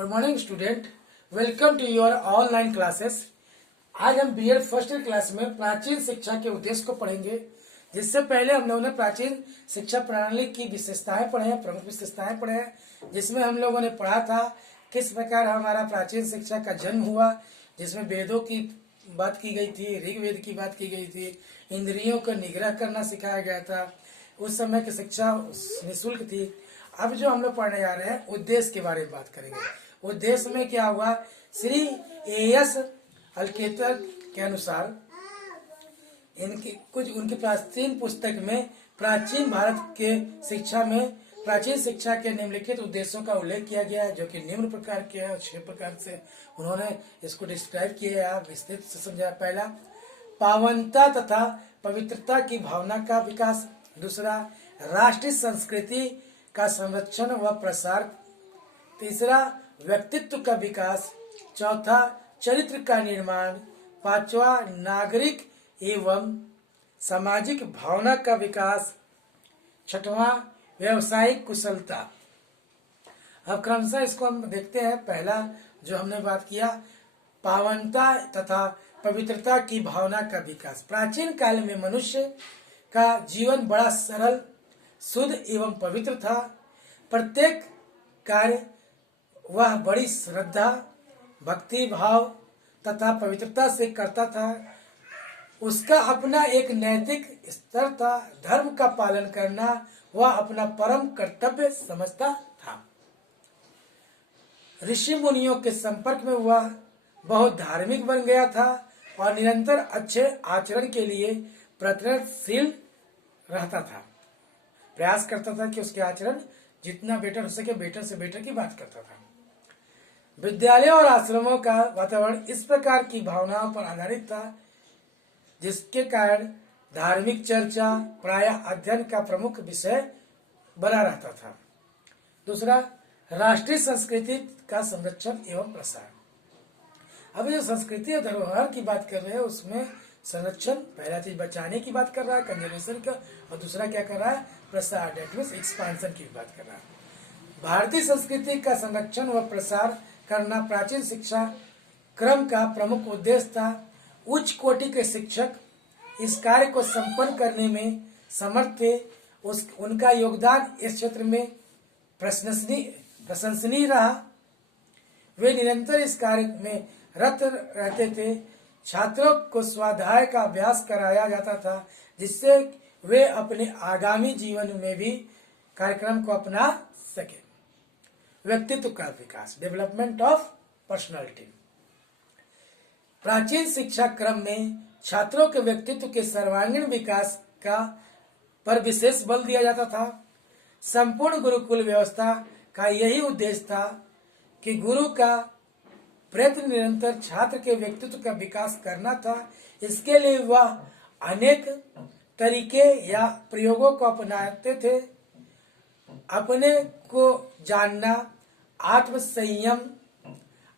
Good morning student, welcome to your online classes. आज हम BEd first year class में प्राचीन शिक्षा के उद्देश्य को पढ़ेंगे। जिससे पहले हम लोगों ने प्राचीन शिक्षा प्रणाली की विशेषताएं पढ़े हैं, प्रमुख विशेषताएं पढ़े हैं, जिसमें हम लोगों ने पढ़ा था किस प्रकार हमारा प्राचीन शिक्षा का जन्म हुआ, जिसमें वेदों की बात की गई थी, ऋग्वेद की बात की गई थी, इंद्रियों का निग्रह करना सिखाया गया था। उस समय की शिक्षा निःशुल्क थी। अब जो हम लोग पढ़ने जा रहे हैं उद्देश्य के बारे में बात करेंगे। उद्देश्य में क्या हुआ, श्री एएस अल्केटर के अनुसार उनकी प्राचीन पुस्तक में प्राचीन भारत के शिक्षा में प्राचीन शिक्षा के निम्नलिखित उद्देश्यों का उल्लेख किया गया है, जो कि निम्न प्रकार के है। 6 प्रकार से उन्होंने इसको डिस्क्राइब किया है, विस्तृत से समझाया। पहला, पावनता तथा पवित्रता की भावना का विकास। दूसरा, राष्ट्रीय संस्कृति का संरक्षण व प्रसार। तीसरा, व्यक्तित्व का विकास। चौथा, चरित्र का निर्माण। पांचवा, नागरिक एवं सामाजिक भावना का विकास। छठवां, व्यवसायिक कुशलता। अब क्रमशः इसको हम देखते हैं। पहला जो हमने बात किया, पावनता तथा पवित्रता की भावना का विकास। प्राचीन काल में मनुष्य का जीवन बड़ा सरल, शुद्ध एवं पवित्र था। प्रत्येक कार्य वह बड़ी श्रद्धा, भक्ति भाव तथा पवित्रता से करता था। उसका अपना एक नैतिक स्तर था। धर्म का पालन करना वह अपना परम कर्तव्य समझता था। ऋषि मुनियों के संपर्क में वह बहुत धार्मिक बन गया था और निरंतर अच्छे आचरण के लिए प्रयत्नशील रहता था। प्रयास करता था कि उसके आचरण जितना बेटर हो सके बेटर से बेटर की बात करता था। विद्यालयों और आश्रमों का वातावरण इस प्रकार की भावनाओं पर आधारित था, जिसके कारण धार्मिक चर्चा प्रायः अध्ययन का प्रमुख विषय बना रहता था। दूसरा, राष्ट्रीय संस्कृति का संरक्षण एवं प्रसार। अब जो संस्कृति और धरोहर की बात कर रहे हैं, उसमें संरक्षण, पहला चीज बचाने की बात कर रहा है, कंजर्वेशन का, और दूसरा क्या कर रहा है, प्रसार, डेट मीन्स एक्सपांशन की बात कर रहा है। भारतीय संस्कृति का संरक्षण व प्रसार करना प्राचीन शिक्षा क्रम का प्रमुख उद्देश्य था। उच्च कोटि के शिक्षक इस कार्य को संपन्न करने में समर्थ थे। उनका योगदान इस क्षेत्र में प्रशंसनीय रहा। वे निरंतर इस कार्य में रत रहते थे। छात्रों को स्वाध्याय का अभ्यास कराया जाता था, जिससे वे अपने आगामी जीवन में भी कार्यक्रम को अपना सके। व्यक्तित्व का विकास, डेवलपमेंट ऑफ पर्सनालिटी। प्राचीन शिक्षा क्रम में छात्रों के व्यक्तित्व के सर्वांगीण विकास का पर विशेष बल दिया जाता था। संपूर्ण गुरुकुल व्यवस्था का यही उद्देश्य था कि गुरु का प्रयत्न निरंतर छात्र के व्यक्तित्व का विकास करना था। इसके लिए वह अनेक तरीके या प्रयोगों को अपनाते थे। अपने को जानना, आत्म संयम,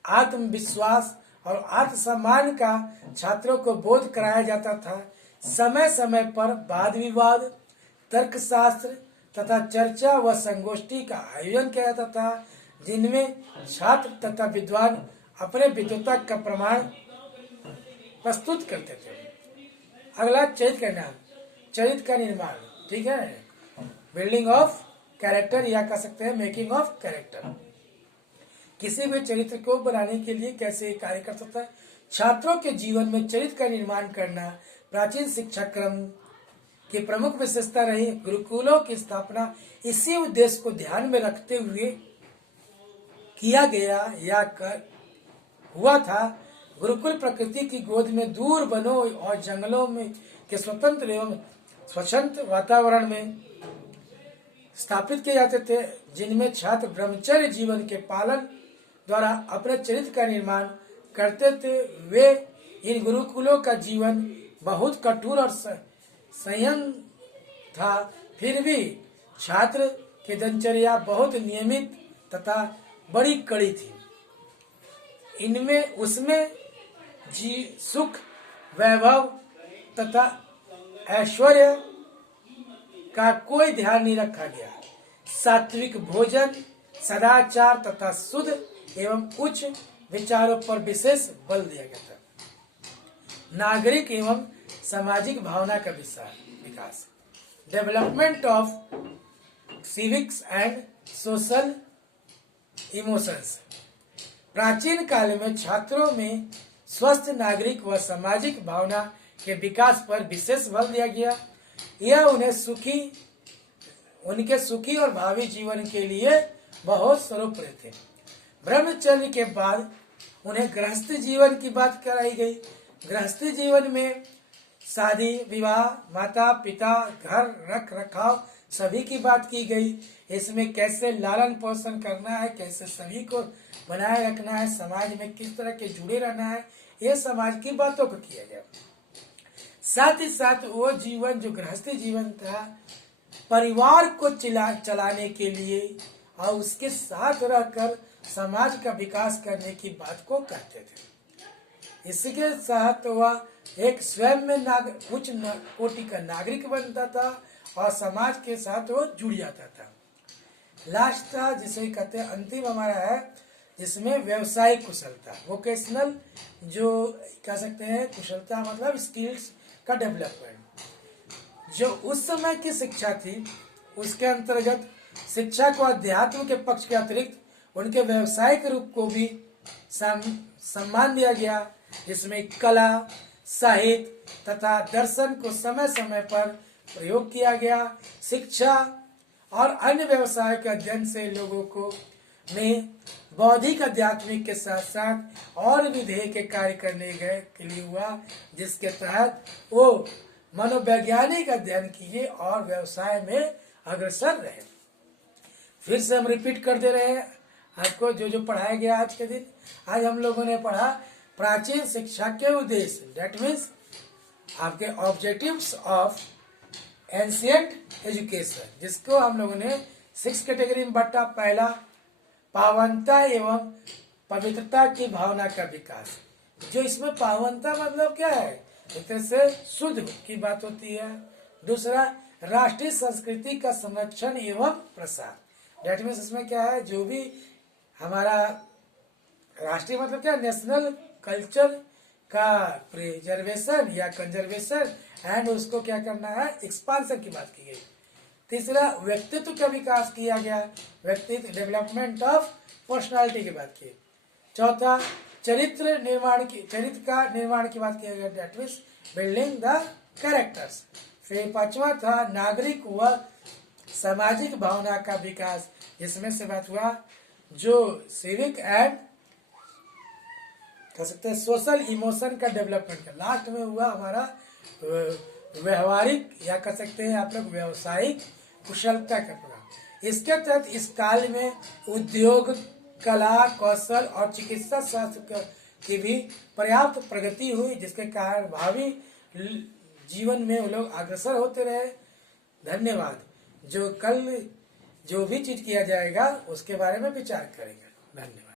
आत्मविश्वास और आत्मसम्मान का छात्रों को बोध कराया जाता था। समय समय पर वाद विवाद, तर्कशास्त्र तथा चर्चा व संगोष्ठी का आयोजन किया जाता था, जिनमें छात्र तथा विद्वान अपने विद्वता का प्रमाण प्रस्तुत करते थे। अगला, चरित्र का निर्माण, ठीक है, बिल्डिंग ऑफ कैरेक्टर, या कह सकते हैं मेकिंग ऑफ कैरेक्टर। किसी भी चरित्र को बनाने के लिए कैसे कार्य कर सकता है। छात्रों के जीवन में चरित्र का निर्माण करना प्राचीन शिक्षा क्रम की प्रमुख विशेषता रही। गुरुकुलों की स्थापना इसी उद्देश्य को ध्यान में रखते हुए किया गया या हुआ था। गुरुकुल प्रकृति की गोद में दूर वनों और जंगलों में के स्वतंत्र एवं स्वच्छंद वातावरण में स्थापित किए जाते थे, जिनमें छात्र ब्रह्मचर्य जीवन के पालन द्वारा अपने चरित्र का निर्माण करते थे। वे इन गुरुकुलों का जीवन बहुत कठोर और संयम था, फिर भी छात्र की दिनचर्या बहुत नियमित तथा बड़ी कड़ी थी। इनमें उसमें सुख, वैभव तथा ऐश्वर्य का कोई ध्यान नहीं रखा गया। सात्विक भोजन, सदाचार तथा शुद्ध एवं उच्च विचारों पर विशेष बल दिया गया था। नागरिक एवं सामाजिक भावना का विकास, development of civics and social emotions. प्राचीन काल में छात्रों में स्वस्थ नागरिक व सामाजिक भावना के विकास पर विशेष बल दिया गया। यह उनके सुखी और भावी जीवन के लिए बहुत स्वरूप थे। ब्रह्मचर्य के बाद उन्हें गृहस्थ जीवन की बात कराई गई। गृहस्थ जीवन में शादी, विवाह, माता पिता, घर रख रखाव सभी की बात की गई। इसमें कैसे लालन पोषण करना है, कैसे सभी को बनाए रखना है, समाज में किस तरह के जुड़े रहना है, ये समाज की बातों को किया गया। साथ ही साथ वो जीवन जो गृहस्थी जीवन था, परिवार को चलाने के लिए और उसके साथ रहकर समाज का विकास करने की बात को कहते थे। इसके साथ वह एक स्वयं में उच्च कोटि का नागरिक बनता था और समाज के साथ वो जुड़ जाता था। लास्ट था जिसे कहते हैं अंतिम हमारा है, जिसमें व्यवसायिक कुशलता, वोकेशनल जो कह सकते हैं कुशलता मतलब स्किल्स का डेवलपमेंट। जो उस समय की शिक्षा थी उसके अंतर्गत शिक्षा को अध्यात्म के पक्ष के अतिरिक्त उनके व्यवसायिक रूप को भी सम्मान दिया गया, जिसमें कला, साहित्य तथा दर्शन को समय समय पर प्रयोग किया गया। शिक्षा और अन्य व्यवसाय के अध्ययन से लोगों को में बौद्धिक आध्यात्मिक के साथ साथ और भी ध्येय के कार्य करने के लिए हुआ, जिसके तहत वो मनोवैज्ञानिक अध्ययन किए और व्यवसाय में अग्रसर रहे। फिर से हम रिपीट कर दे रहे हैं आपको जो जो पढ़ाया गया आज के दिन। आज हम लोगों ने पढ़ा प्राचीन शिक्षा के उद्देश्य, दैट मीन्स आपके ऑब्जेक्टिव्स ऑफ एंशिएंट एजुकेशन, जिसको हम लोगों ने 6 कैटेगरी में बांटा। पहला, पावनता एवं पवित्रता की भावना का विकास। जो इसमें पावनता मतलब क्या है, एक तरह से शुद्ध की बात होती है। दूसरा, राष्ट्रीय संस्कृति का संरक्षण एवं प्रसार, दैट मीन्स इसमें क्या है, जो भी हमारा राष्ट्रीय मतलब क्या, नेशनल कल्चर का प्रिजर्वेशन या कंजर्वेशन एंड उसको क्या करना है, एक्सपांशन की बात की गई। तीसरा, व्यक्तित्व का विकास किया गया, व्यक्तित्व डेवलपमेंट ऑफ पर्सनालिटी की बात की। चौथा, चरित्र का निर्माण की बात किया गया, that means building the characters. फिर पांचवा था नागरिक व सामाजिक भावना का विकास, जिसमें से बात हुआ जो सिविक एंड कह सकते हैं सोशल इमोशन का डेवलपमेंट का। लास्ट में हुआ हमारा व्यवहारिक या कह सकते हैं आप लोग व्यावसायिक कुशलता का प्रोग्राम। इसके तहत इस काल में उद्योग, कला, कौशल और चिकित्सा शास्त्र की भी पर्याप्त प्रगति हुई, जिसके कारण भावी जीवन में वो लोग अग्रसर होते रहे। धन्यवाद। जो कल जो भी चीज किया जाएगा उसके बारे में विचार करेंगे। धन्यवाद।